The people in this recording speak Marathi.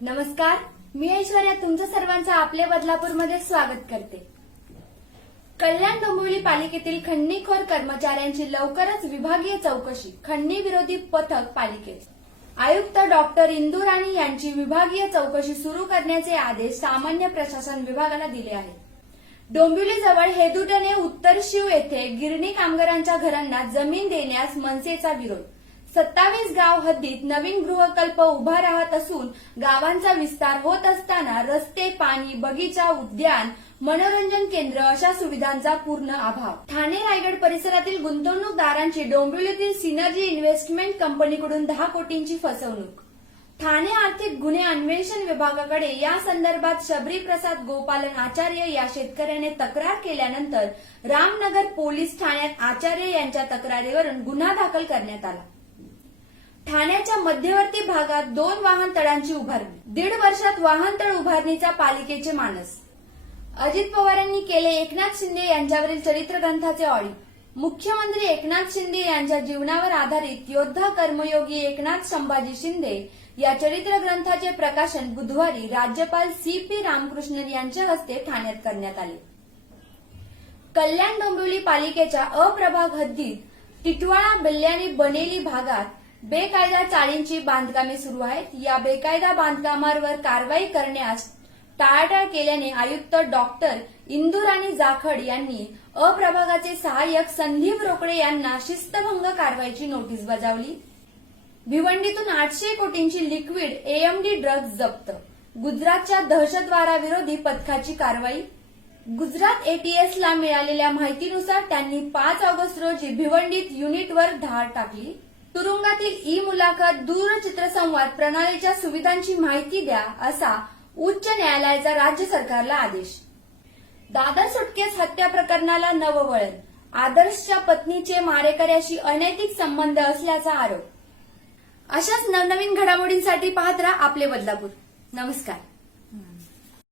नमस्कार मी ऐश्वर्या तुमचं सर्वांचं आपले बदलापूरमध्ये स्वागत करते. कल्याण डोंबिवली पालिकेतील खंडणीखोर कर्मचाऱ्यांची लवकरच विभागीय चौकशी खंडणी विरोधी पथक पालिकेत. आयुक्त डॉक्टर इंदू राणी यांची विभागीय चौकशी सुरू करण्याचे आदेश सामान्य प्रशासन विभागाला दिले आहेत. डोंबिवलीजवळ जवळ उत्तर शिव येथे गिरणी कामगारांच्या घरांना जमीन देण्यास मनसेचा विरोध सत्तावीस गाव हद्दीत नवीन गृहकल्प उभा राहत असून गावांचा विस्तार होत असताना रस्ते पाणी बगीचा उद्यान मनोरंजन केंद्र अशा सुविधांचा पूर्ण अभाव. ठाणे रायगड परिसरातील गुंतवणूकदारांची डोंबिवलीतील सिनर्जी इन्व्हेस्टमेंट कंपनीकडून दहा कोटींची फसवणूक. ठाणे आर्थिक गुन्हे अन्वेषण विभागाकडे या संदर्भात शबरी प्रसाद गोपालन आचार्य या शेतकऱ्याने तक्रार केल्यानंतर रामनगर पोलीस ठाण्यात आचार्य यांच्या तक्रारीवरून गुन्हा दाखल करण्यात आला. ठाण्याच्या मध्यवर्ती भागात दोन वाहन तळांची उभारणी. दीड वर्षात वाहनतळ उभारणीचा पालिकेचे मानस. अजित पवार यांनी केले एकनाथ शिंदे यांच्यावरील चरित्र ग्रंथाचे ऑडिट मुख्यमंत्री एकनाथ शिंदे यांच्या जीवनावर आधारित योद्धा कर्मयोगी एकनाथ संभाजी शिंदे या चरित्र ग्रंथाचे प्रकाशन बुधवारी राज्यपाल सी पी रामकृष्णन यांच्या हस्ते ठाण्यात करण्यात आले. कल्याण डोंबिवली पालिकेच्या अप्रभाग हद्दीत टिटवाळा बिल्ल्यानी बनेली भागात बेकायदा चाळींची बांधकामे सुरू आहेत. या बेकायदा बांधकामांवर कारवाई करण्यास टाळाटाळ केल्याने आयुक्त डॉक्टर इंदुराणी जाखड यांनी अप्रभागाचे सहाय्यक संदीप रोकडे यांना शिस्तभंग कारवाईची नोटीस बजावली. भिवंडीतून आठशे कोटींची लिक्विड एएमडी ड्रग्ज जप्त. गुजरातच्या दहशतवादाविरोधी पथकाची कारवाई. गुजरात एटीएसला मिळालेल्या माहितीनुसार त्यांनी पाच ऑगस्ट रोजी भिवंडीत युनिटवर धाड टाकली. तुरुंगातील ई मुलाखत दूरचित्रसंवाद प्रणालीच्या सुविधांची माहिती द्या असा उच्च न्यायालयाचा राज्य सरकारला आदेश. दादर सुटकेस हत्या प्रकरणाला नववळण. आदर्शच्या पत्नीचे मारेकऱ्याशी अनैतिक संबंध असल्याचा आरोप. अशाच नवनवीन घडामोडींसाठी पाहत राहा आपले बदलापूर. नमस्कार.